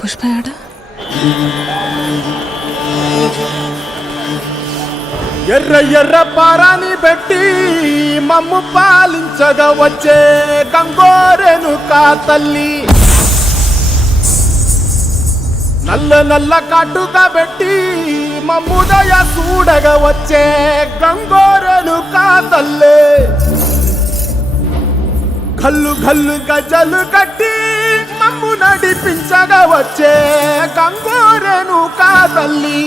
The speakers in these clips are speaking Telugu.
పుష్ప ఏడ? ఎర్ర ఎర్ర పారాని పెట్టి మమ్ము పాలించగా వచ్చే గంగోరెను కా తల్లి, నల్ల నల్ల కాటుగా పెట్టి మమ్ముదయ చూడగా వచ్చే గంగోరెను కా తల్లి, గల్లు గల్లు గజలు కట్టి మమ్ము నడిపించగా వచ్చే గంగోరెను కా తల్లి.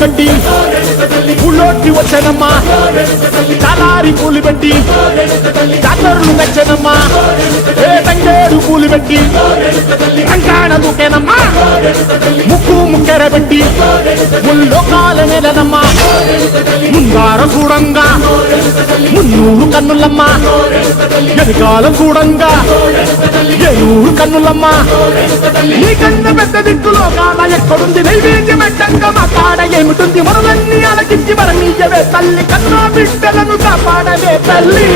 గడ్డి పుల్లోటి వచ్చనమ్మా, చాలారి పూలు పెట్టి జాతరలు నచ్చనమ్మా, ఏ తంగేడు పూలు పెట్టి రంగాణ దూకేనమ్మా, ముక్కు ముక్కెర పెట్టి ముల్లోకాల నెలనమ్మా, ముంగార చూడంగా మున్నూరు కన్నులమ్మా, ఎదుగాల చూడంగా ఏనూరు కన్నులమ్మా, నీ కన్న పెద్ద దిక్కులో కాల ఎక్కడుంది నైవేద్యం పెట్టంగా మా కాడ ఏమిటుంది, మనలన్నీ అలకించి మరణీయవే తల్లి, కన్నా బిడ్డలను కాపాడవే తల్లి.